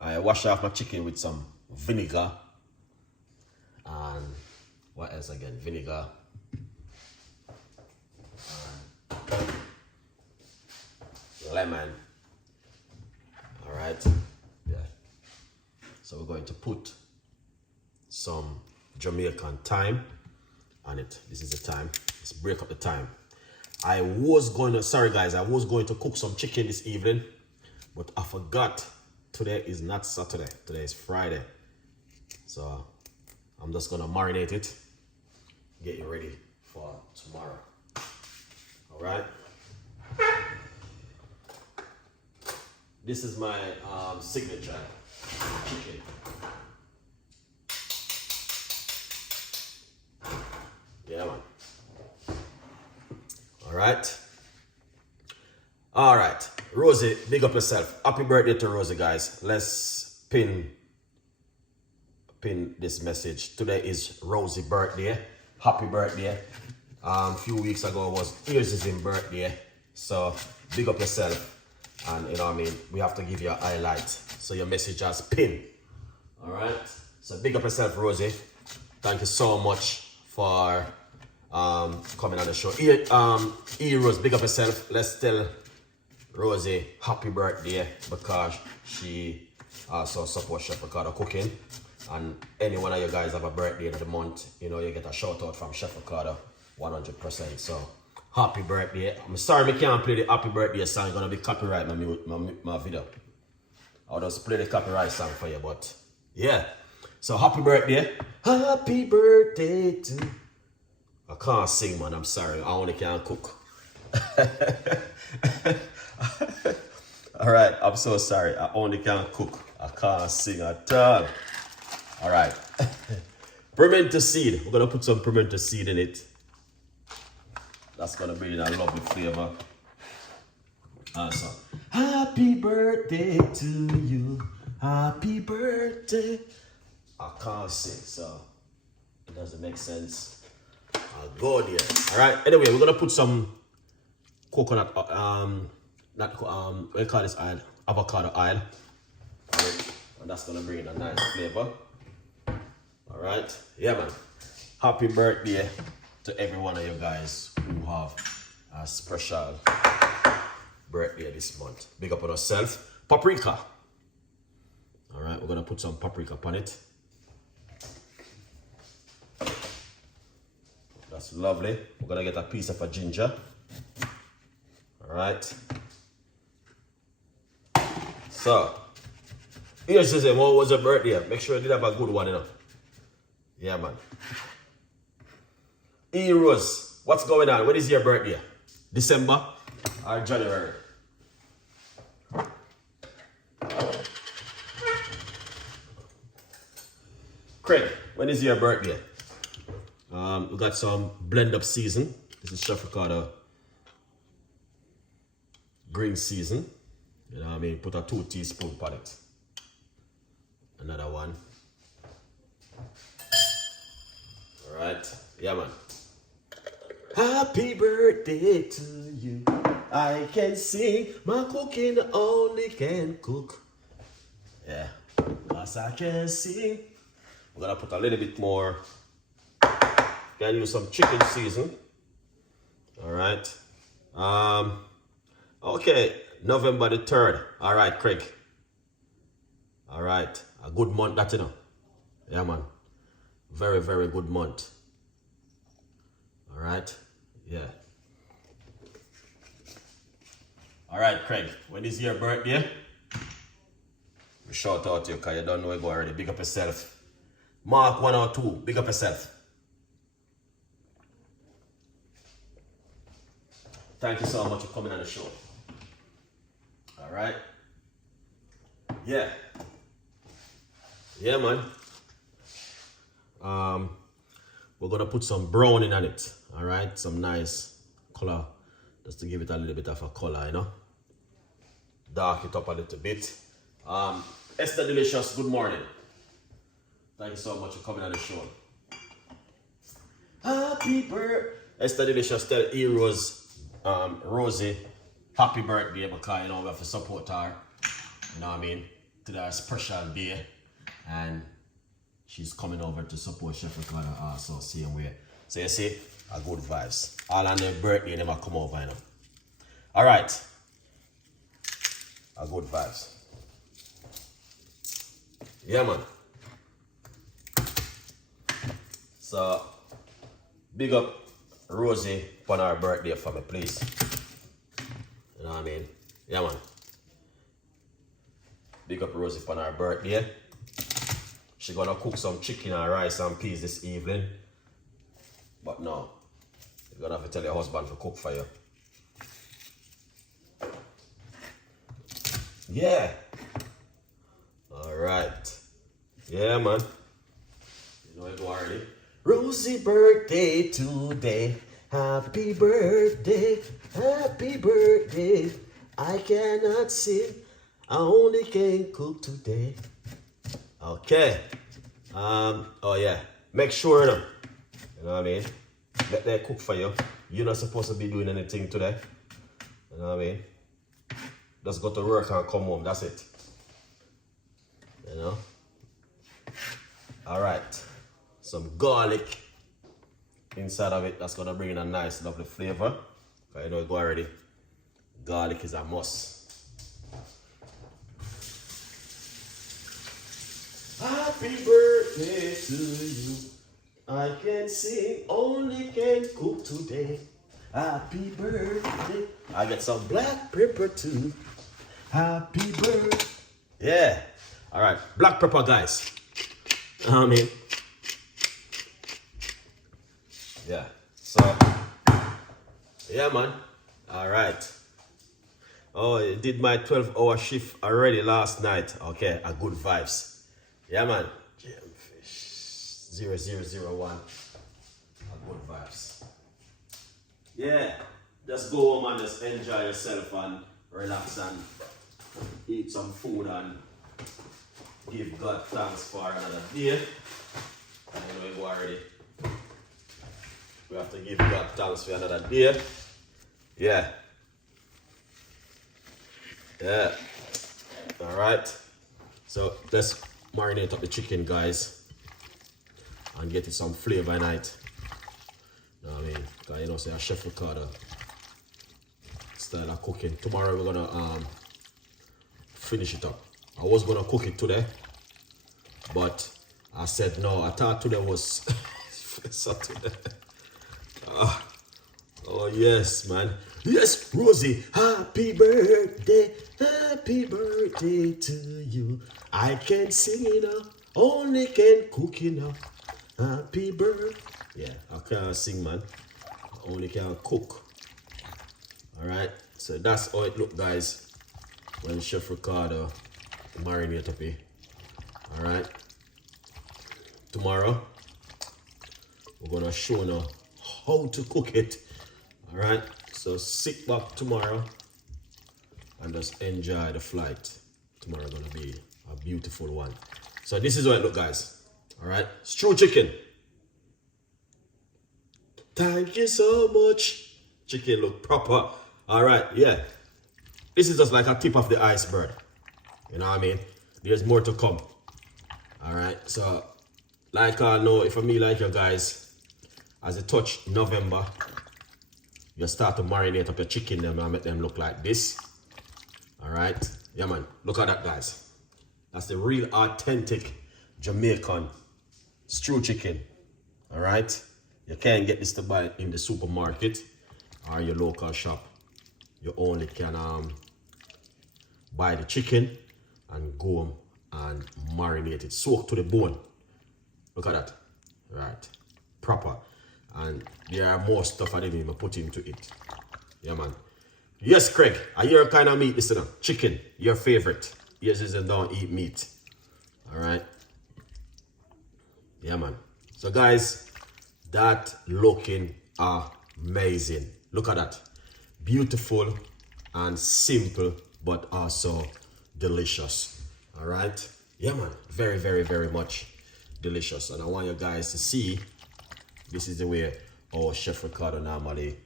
I wash off my chicken with some vinegar. And what else again? Vinegar. And lemon. Alright. Yeah. So we're going to put some Jamaican thyme on it. This is the thyme. Let's break up the thyme. Sorry guys, I was going to cook some chicken this evening, but I forgot. Today is not Saturday. Today is Friday. So I'm just gonna marinate it, get it ready for tomorrow. All right. This is my signature chicken. Yeah, man. All right. Rosie, big up yourself. Happy birthday to Rosie, guys. Let's pin this message. Today is Rosie's birthday. Happy birthday. A few weeks ago was Ears' birthday. So big up yourself. And you know what I mean, we have to give you a highlight. So your message has pin. All right. So big up yourself, Rosie. Thank you so much for coming on the show. Rose, big up yourself. Let's tell Rosie happy birthday because she also supports Chef Ricardo Cooking. And any one of you guys have a birthday in the month, you know, you get a shout out from Chef Ricardo 100%. So happy birthday. I'm sorry I can't play the happy birthday song. It's gonna be copyright my video. I'll just play the copyright song for you, but yeah. So happy birthday. Happy birthday to... I can't sing, man. I'm sorry. I only can cook. All right. I'm so sorry. I only can cook. I can't sing at all. All right. Pimento seed. We're going to put some pimento seed in it. That's going to bring in a lovely flavor. Awesome. Happy birthday to you. Happy birthday. I can't sing, so it doesn't make sense. I'll go there. All right. Anyway, we're gonna put some coconut, what do you call this oil? Avocado oil. Right. And that's gonna bring in a nice flavor. All right. Yeah, man. Happy birthday to every one of you guys who have a special birthday this month. Big up on yourself. Paprika. All right. We're gonna put some paprika on it. That's lovely. We're gonna get a piece of a ginger. All right. So, here's the thing. What was your birthday? Make sure you did have a good one, you know. Yeah, man. Rose, what's going on? When is your birthday? December or January? Craig, when is your birthday? We got some blend up season. This is Chef Ricardo green season. You know what I mean? Put a 2 teaspoons on it. Another one. All right. Yeah, man. Happy birthday to you. I can sing. My cooking only can cook. Yeah. As I can sing. We're gonna put a little bit more. Can use some chicken season. All right. Okay, November the 3rd. All right, Craig. All right, a good month that, you know. Yeah, man. Very, very good month. All right, yeah. All right, Craig, when is your birthday? We shout out to you because you don't know it go already. Big up yourself. Mark 102, big up yourself. Thank you so much for coming on the show. All right. Yeah. Yeah, man. We're gonna put some browning on it. All right, some nice color, just to give it a little bit of a color, you know. Dark it up a little bit. Esther Delicious, good morning. Thank you so much for coming on the show. Happy birthday. Esther Delicious, tell Rosie, happy birthday, because you know we have to support her. You know what I mean? to our special day, and she's coming over to support Chef Ricardo also same way. So you see, a good vibes. All on their birthday, never come over, you know. All right, a good vibes. Yeah, man. So, big up Rosie on our birthday for me, please. You know what I mean? Yeah, man. Big up Rosie on our birthday. She gonna cook some chicken and rice and peas this evening. But no, you're gonna have to tell your husband to cook for you. Yeah. Alright. Yeah, man. You know it already. Rosie birthday today. Happy birthday. Happy birthday. I cannot sing. I only can cook today. Okay. Oh yeah. Make sure, you know what I mean? Let them cook for you. You're not supposed to be doing anything today. You know what I mean? Just go to work and come home. That's it. You know? Alright. Some garlic inside of it. That's gonna bring in a nice, lovely flavor. You know it go already. Garlic is a must. Happy birthday to you. I can sing, only can cook today. Happy birthday. I get some black pepper too. Happy birthday. Yeah. All right. Black pepper, guys. I mean. Yeah. So. Yeah, man. All right. Oh, I did my 12-hour shift already last night. Okay. A good vibes. Yeah, man. Jamfish 0001. A good vibes. Yeah. Just go home and just enjoy yourself and relax and eat some food and give God thanks for another day. I know you already. We have to give God thanks for another day. Yeah. Yeah. Alright. So let's marinate up the chicken, guys, and get it some flavor night. You know what I mean? Because you know, say a Chef Ricardo style of cooking. Tomorrow we're gonna finish it up. I was gonna cook it today, but I said no. I thought today was Saturday. Oh yes, man. Yes, Rosie. Happy birthday to you. I can sing enough, only can cook enough. Happy birthday. Yeah, I can't sing, man. I only can cook. Alright, so that's how it look, guys, when Chef Ricardo marinate up here. Alright. Tomorrow, we're gonna show now how to cook it. Alright, so sit back tomorrow and just enjoy the flight. Tomorrow gonna be a beautiful one. So this is how it look, guys. Alright, stew chicken. Thank you so much. Chicken look proper. Alright, yeah. This is just like a tip of the iceberg. You know what I mean? There's more to come. Alright, so like I know, if me like you guys, as it touch November, you start to marinate up your chicken them and make them look like this. Alright? Yeah, man. Look at that, guys. That's the real authentic Jamaican stew chicken. Alright? You can't get this to buy in the supermarket or your local shop. You only can buy the chicken and go home and marinate it. Soak to the bone. Look at that. Right. Proper. And there are more stuff I didn't even put into it. Yeah, man. Yes, Craig. Are your kind of meat, listen up. Chicken, your favorite. Yes, is don't eat meat. Alright. Yeah, man. So guys, that looking amazing. Look at that. Beautiful and simple, but also delicious. Alright. Yeah, man. Very, very, very much delicious. And I want you guys to see this is the way our Chef Ricardo normally